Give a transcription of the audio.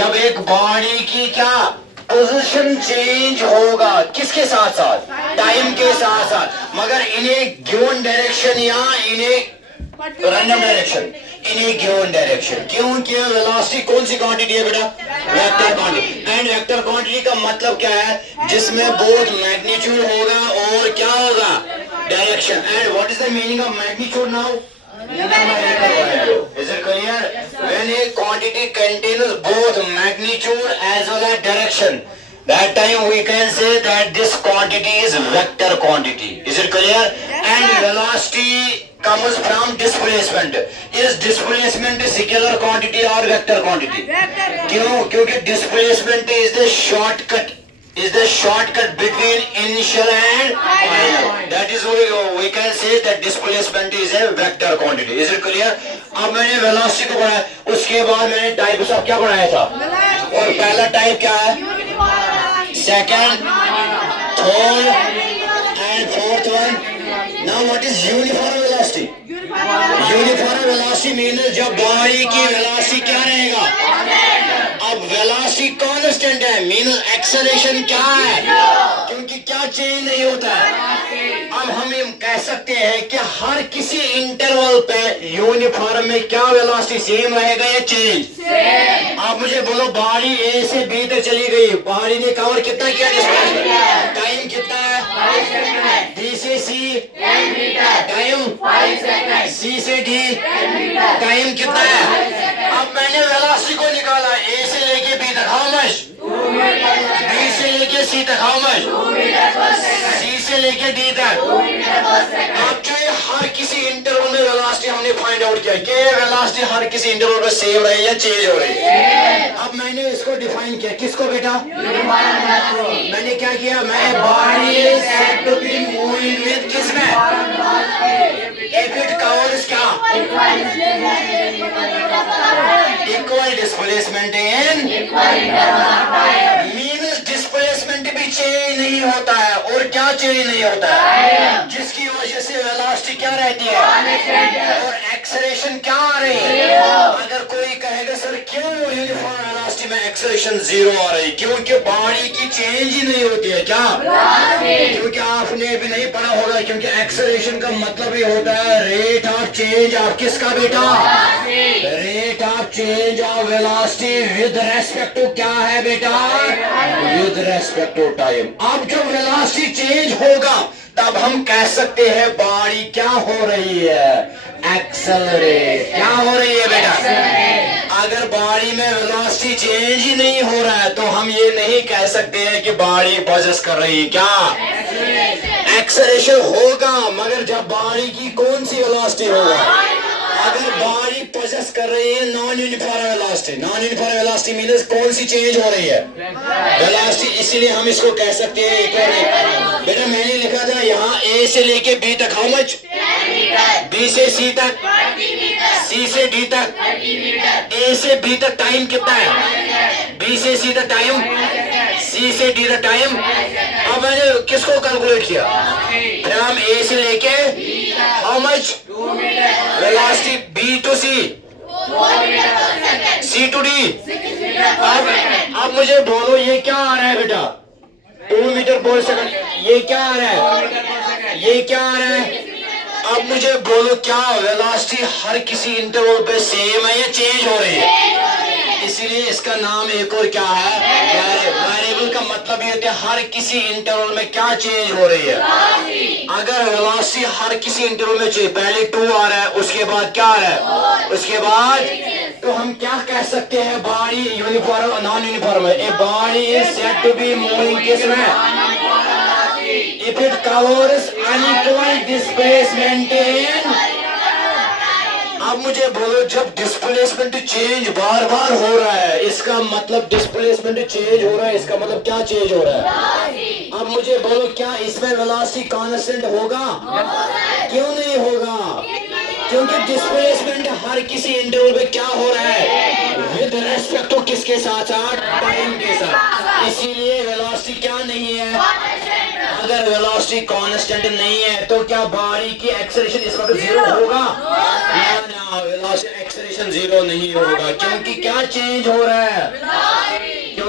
जब एक बॉडी की क्या पोजीशन चेंज होगा, किसके साथ साथ, टाइम के साथ साथ, मगर इन्हें गिवन डायरेक्शन या इन्हें रैंडम डायरेक्शन, इन्हें गिवन डायरेक्शन। क्योंकि वेलोसिटी कौन सी क्वांटिटी है बेटा, vector quantity. And vector quantity का मतलब क्या है, जिसमें बोथ मैग्नीट्यूड होगा और क्या होगा, direction. And what is the meaning of magnitude now? Is it clear? When a quantity contains both magnitude as well as direction, that time we can say that this quantity is vector quantity. Is it clear? And velocity comes from displacement. Is displacement scalar quantity or vector quantity? क्यों? क्योंकि displacement is the shortcut. Is the shortcut between initial and final. That is why we can say that displacement is a vector quantity. Is it clear? अब मैंने velocity को पढ़ा, उसके बाद मैंने type सब क्या पढ़ाया था, और पहला टाइप क्या है, second, third and fourth one. Now what is uniform velocity? Uniform velocity means जब बॉडी की वेलोसिटी क्या रहेगा, अब वेलोसिटी कांस्टेंट है, मीन्स एक्सेलरेशन क्या है, क्योंकि क्या चेंज नहीं होता है। अब हम कह सकते हैं कि हर किसी इंटरवल पे यूनिफॉर्म में क्या वेलोसिटी सेम रहेगा या चेंज। आप मुझे बोलो, बॉडी ए से बी तक चली गई, बॉडी ने कवर कितना किया, टाइम कितना है, बी से सी टाइम, सी से डी टाइम कितना है। अब मैंने वेलोसिटी को निकाला, ए से लेके बी तक हाउ मच, बी से लेके सी तक हाउ मच, सी से लेके डी तक। अब जो हर किसी इंटरवल में वेलोसिटी हमने फाइंड आउट किया कि वेलोसिटी हर किसी इंटरवल में सेम रही या चेंज हो रही है। अब मैंने इसको डिफाइन किया, किसको बेटा, मैंने क्या किया, मैं body is said to be moving with किसमें, इफ इट कवर्स क्या, equal displacement in, means displacement भी चेंज नहीं होता है, और क्या चेंज नहीं होता है, जिसकी वजह से वेलोसिटी क्या रहती है, और एक्सेलरेशन क्या आ रही है। अगर कोई कहेगा सर क्यों यूनिफॉर्म वेलोसिटी में एक्सेलरेशन जीरो आ रही, क्योंकि बॉडी की चेंज ही नहीं होती है, क्या, क्योंकि आपने भी नहीं पढ़ा होगा, क्योंकि एक्सेलरेशन का मतलब ही होता है रेट ऑफ चेंज ऑफ किसका बेटा, rate of change of velocity with respect to क्या है बेटा, विद रेस्पेक्ट टू टाइम। अब जब वेलोसिटी चेंज होगा तब हम कह सकते हैं बॉडी क्या हो रही है, एक्सेलरेट। क्या हो रही है बेटा, अगर बॉडी में वेलोसिटी चेंज ही नहीं हो रहा है तो हम ये नहीं कह सकते हैं कि बॉडी पॉजेस कर रही है, क्या, एक्सेलरेशन होगा, मगर जब बॉडी की कौन सी वेलोसिटी होगा, अगर बॉडी पोजेस कर रही है non uniform velocity, non uniform velocity means कौन सी चेंज हो रही है, वेलोसिटी। इसीलिए हम इसको कह सकते हैं, एक और बेटा मैंने लिखा था यहाँ ए से लेके बी तक हाउ मच, बी से सी तक, सी से डी तक, ए से बी तक टाइम कितना है, बी से सी तक टाइम, सी से डी तक टाइम। अब मैंने किसको कैलकुलेट किया, फ्रॉम ए से लेके how much velocity, B to C, C to D. अब मुझे बोलो ये क्या आ रहा है बेटा, 2 मीटर पर सेकंड, ये क्या आ रहा है, ये क्या आ रहा है। अब मुझे बोलो क्या वेलोसिटी हर किसी इंटरवल पे सेम है या चेंज हो रही है, इसीलिए इसका नाम एक और क्या है, वेरिएबल का मतलब ये होता है हर किसी इंटरवल में क्या चेंज हो रही है। अगर वेलोसिटी हर किसी इंटरवल में चेंज, पहले 2 आ रहा है, उसके बाद क्या आ रहा है, उसके बाद, तो हम क्या कह सकते हैं, बॉडी यूनिफॉर्म नॉन यूनिफॉर्म है, a body is said to be moving किसमें, if it covers unequal displacement in। अब मुझे बोलो जब डिस्प्लेसमेंट चेंज बार बार हो रहा है, इसका मतलब डिस्प्लेसमेंट चेंज हो रहा है, इसका मतलब क्या चेंज हो रहा है। अब मुझे बोलो क्या इसमें वेलोसिटी कांस्टेंट होगा, क्यों नहीं होगा, क्योंकि डिस्प्लेसमेंट हर किसी इंटरवल पे क्या हो रहा है, विद रेस्पेक्ट टू किसके साथ साथ, टाइम के साथ। इसीलिए वेलोसिटी क्या नहीं है, अगर वेलोसिटी कांस्टेंट नहीं है तो क्या बॉडी की एक्सेलरेशन इस वक्त जीरो होगा, ना, वेलोसिटी एक्सेलरेशन जीरो नहीं होगा, क्योंकि क्या चेंज हो रहा है,